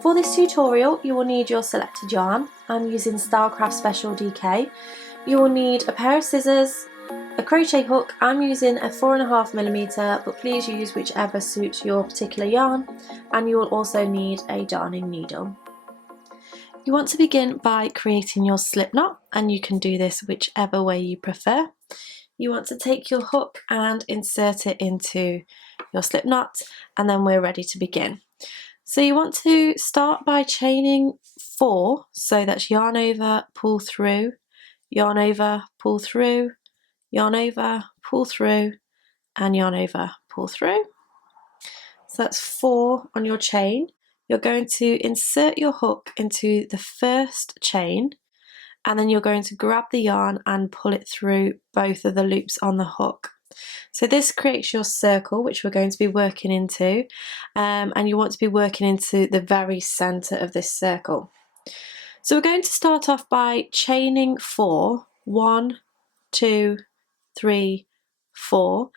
For this tutorial, you will need your selected yarn. I'm using Stylecraft Special DK. You will need a pair of scissors, a crochet hook. I'm using a 4.5mm, but please use whichever suits your particular yarn, and you will also need a darning needle. You want to begin by creating your slip knot, and you can do this whichever way you prefer. You want to take your hook and insert it into your slip knot, and then we're ready to begin. So you want to start by chaining 4, so that's yarn over, pull through, yarn over, pull through, yarn over, pull through, and yarn over, pull through. So that's 4 on your chain. You're going to insert your hook into the first chain, and then you're going to grab the yarn and pull it through both of the loops on the hook. So this creates your circle, which we're going to be working into, and you want to be working into the very centre of this circle. So we're going to start off by chaining 4, 1, 2, 3, 4.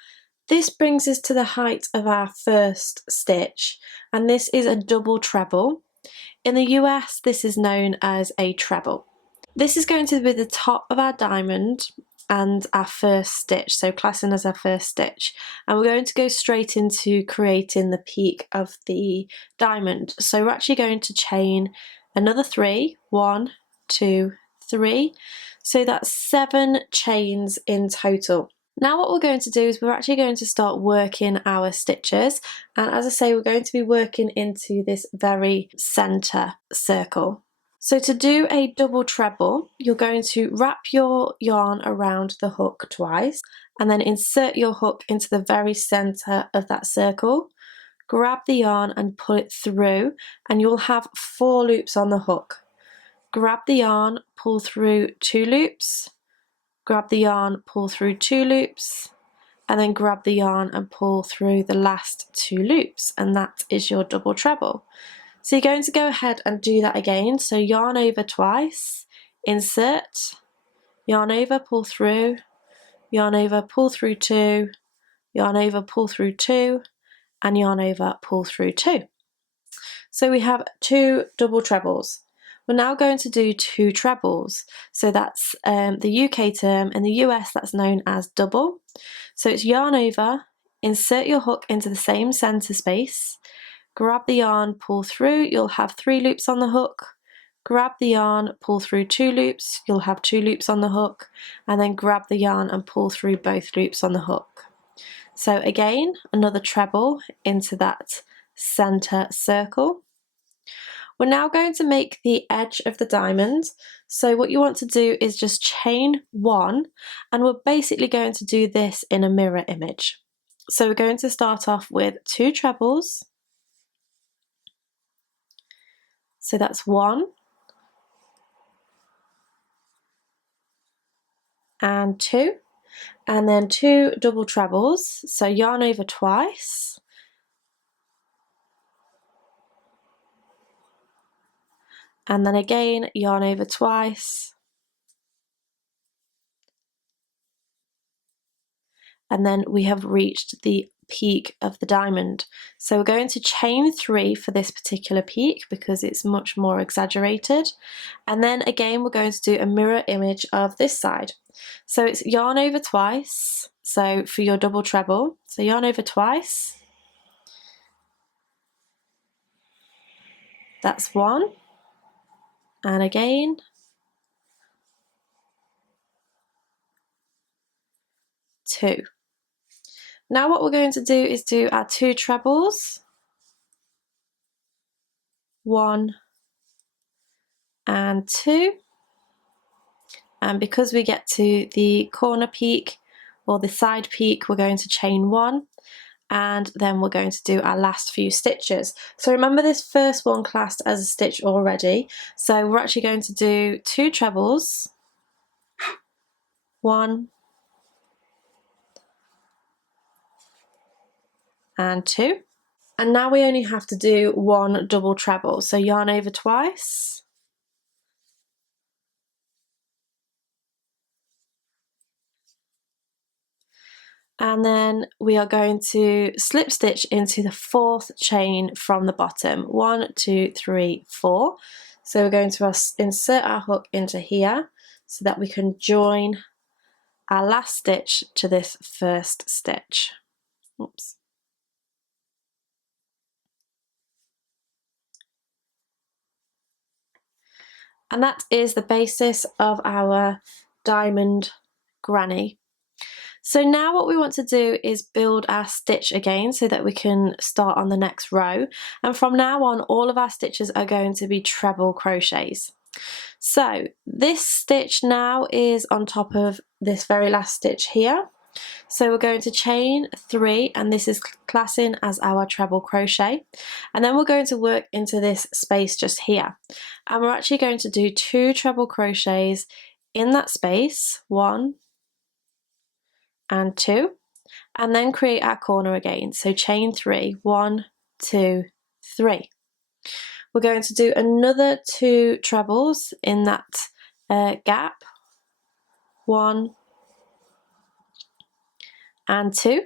This brings us to the height of our first stitch, and this is a double treble. In the US, this is known as a treble. This is going to be the top of our diamond and our first stitch, so classing as our first stitch, and we're going to go straight into creating the peak of the diamond. So we're actually going to chain another 3, 1, 2, 3, so that's 7 chains in total. Now what we're going to do is we're actually going to start working our stitches, and as I say, we're going to be working into this very centre circle. So to do a double treble, you're going to wrap your yarn around the hook twice, and then insert your hook into the very centre of that circle, grab the yarn and pull it through, and you'll have 4 loops on the hook. Grab the yarn, pull through 2 loops, grab the yarn, pull through 2 loops, and then grab the yarn and pull through the last 2 loops, and that is your double treble. So you're going to go ahead and do that again. So yarn over twice, insert, yarn over, pull through, yarn over, pull through 2, yarn over, pull through 2, and yarn over, pull through 2. So we have 2 double trebles. We're now going to do 2 trebles. So that's the UK term. In the US, that's known as double. So it's yarn over, insert your hook into the same centre space, grab the yarn, pull through, you'll have 3 loops on the hook, grab the yarn, pull through 2 loops, you'll have 2 loops on the hook, and then grab the yarn and pull through both loops on the hook. So again, another treble into that centre circle. We're now going to make the edge of the diamond. So what you want to do is just chain 1, and we're basically going to do this in a mirror image. So we're going to start off with 2 trebles. So that's 1 and 2, and then 2 double trebles, so yarn over twice, and then again yarn over twice, and then we have reached the peak of the diamond. So we're going to chain 3 for this particular peak because it's much more exaggerated, and then again we're going to do a mirror image of this side. So it's yarn over twice, so for your double treble, so yarn over twice, that's 1, and again, 2. Now what we're going to do is do our 2 trebles, 1 and 2, and because we get to the corner peak or the side peak, we're going to chain 1, and then we're going to do our last few stitches. So remember, this first one classed as a stitch already, so we're actually going to do 2 trebles, 1 and 2, and now we only have to do 1 double treble, so yarn over twice, and then we are going to slip stitch into the 4th chain from the bottom. 1, 2, 3, 4. So we're going to insert our hook into here so that we can join our last stitch to this first stitch. Oops. And that is the basis of our diamond granny. So now what we want to do is build our stitch again so that we can start on the next row, and from now on all of our stitches are going to be treble crochets. So this stitch now is on top of this very last stitch here. So we're going to chain 3, and this is classing as our treble crochet, and then we're going to work into this space just here, and we're actually going to do 2 treble crochets in that space, 1 and 2, and then create our corner again. So chain 3, 1, 2, 3. We're going to do another 2 trebles in that gap, 1 and 2,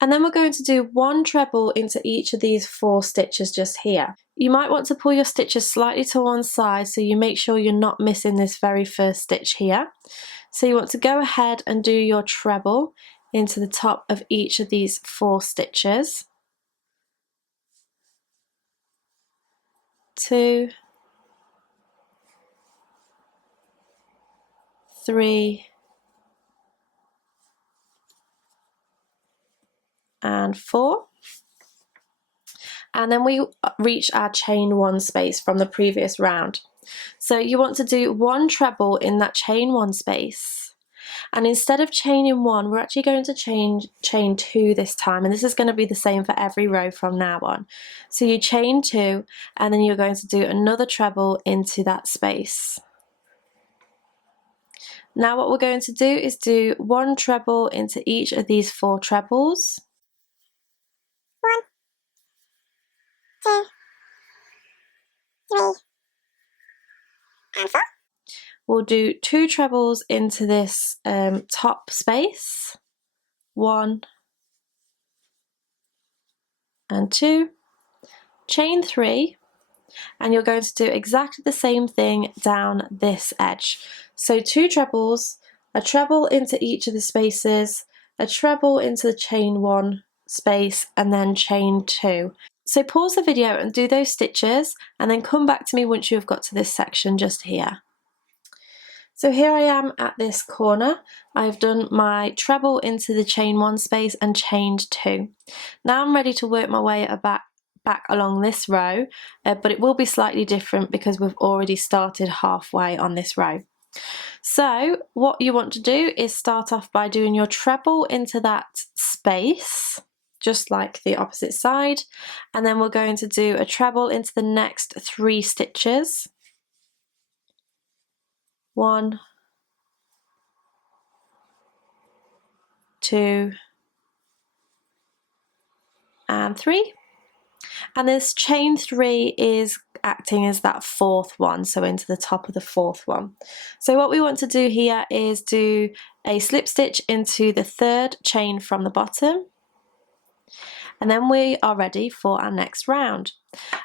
and then we're going to do 1 treble into each of these 4 stitches just here. You might want to pull your stitches slightly to one side so you make sure you're not missing this very first stitch here. So you want to go ahead and do your treble into the top of each of these 4 stitches. 2, 3, and 4, and then we reach our chain 1 space from the previous round. So you want to do 1 treble in that chain 1 space, and instead of chaining 1 we're actually going to chain 2 this time, and this is going to be the same for every row from now on. So you chain 2 and then you're going to do another treble into that space. Now what we're going to do is do 1 treble into each of these 4 trebles. 1, 2, 3, and 4. We'll do 2 trebles into this top space, 1 and 2, chain 3, and you're going to do exactly the same thing down this edge. So 2 trebles, a treble into each of the spaces, a treble into the chain 1 space, and then chain 2. So pause the video and do those stitches, and then come back to me once you've got to this section just here. So here I am at this corner. I've done my treble into the chain 1 space and chained 2. Now I'm ready to work my way back along this row, but it will be slightly different because we've already started halfway on this row. So what you want to do is start off by doing your treble into that space, just like the opposite side, and then we're going to do a treble into the next 3 stitches. 1, 2, and 3. And this chain 3 is acting as that 4th one, so into the top of the 4th one. So what we want to do here is do a slip stitch into the 3rd chain from the bottom, and then we are ready for our next round.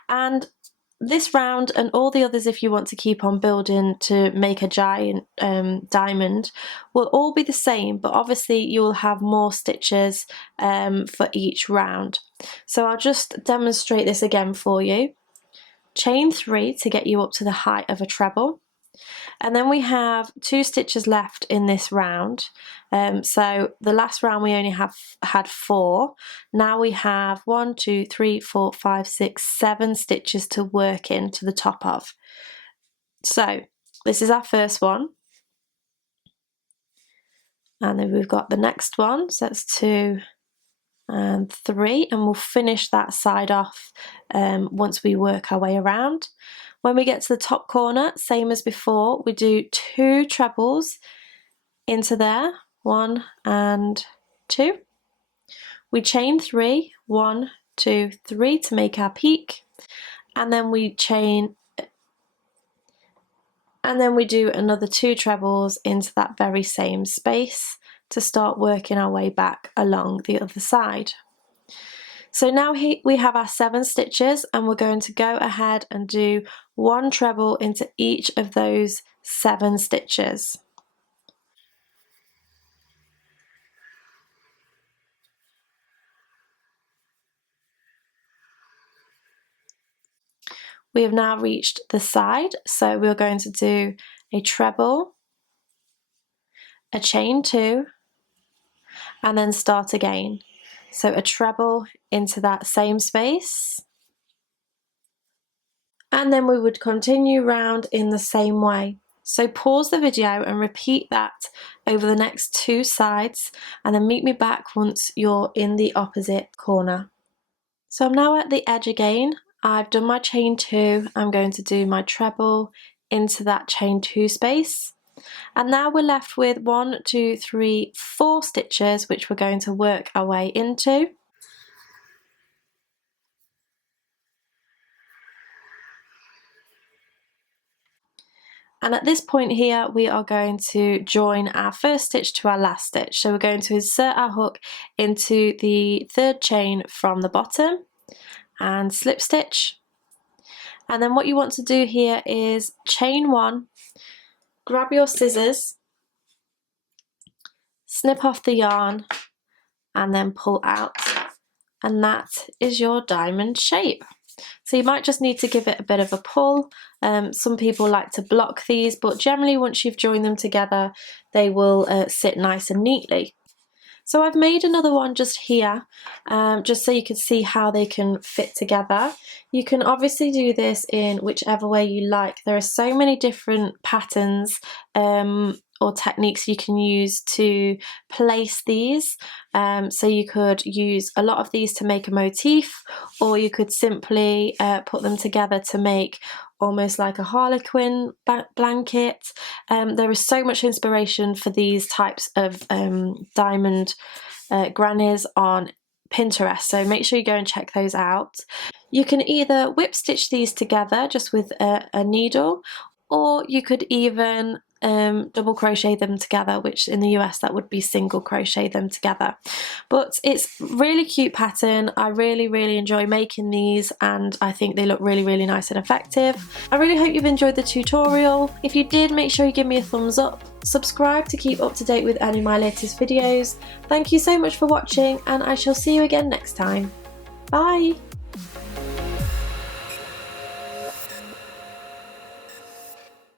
And this round and all the others, if you want to keep on building to make a giant diamond, will all be the same, but obviously you will have more stitches for each round. So I'll just demonstrate this again for you. Chain 3 to get you up to the height of a treble, and then we have 2 stitches left in this round. So the last round we only had 4. Now we have 1, 2, 3, 4, 5, 6, 7 stitches to work in to the top of. So this is our first one, and then we've got the next one, so that's 2 and 3, and we'll finish that side off once we work our way around. When we get to the top corner, same as before, we do 2 trebles into there, 1 and 2. We chain 3, 1, 2, 3 to make our peak, and then we chain, and then we do another 2 trebles into that very same space to start working our way back along the other side. So now we have our 7 stitches, and we're going to go ahead and do 1 treble into each of those 7 stitches. We have now reached the side, so we're going to do a treble, a chain 2, and then start again. So a treble into that same space, and then we would continue round in the same way. So pause the video and repeat that over the next 2 sides, and then meet me back once you're in the opposite corner. So I'm now at the edge again. I've done my chain 2, I'm going to do my treble into that chain 2 space, and now we're left with 1, 2, 3, 4 stitches which we're going to work our way into. And at this point here we are going to join our first stitch to our last stitch. So we're going to insert our hook into the 3rd chain from the bottom and slip stitch. And then what you want to do here is chain 1, grab your scissors, snip off the yarn, and then pull out, and that is your diamond shape. So you might just need to give it a bit of a pull. Some people like to block these, but generally once you've joined them together they will sit nice and neatly. So I've made another one just here, just so you can see how they can fit together. You can obviously do this in whichever way you like. There are so many different patterns or techniques you can use to place these. So you could use a lot of these to make a motif, or you could simply put them together to make almost like a harlequin blanket. There is so much inspiration for these types of diamond grannies on Pinterest, so make sure you go and check those out. You can either whip stitch these together just with a needle, or you could even double crochet them together, which in the US that would be single crochet them together. But it's really cute pattern. I really enjoy making these, and I think they look really nice and effective. I really hope you've enjoyed the tutorial. If you did, make sure you give me a thumbs up, subscribe to keep up to date with any of my latest videos. Thank you so much for watching, and I shall see you again next time. Bye!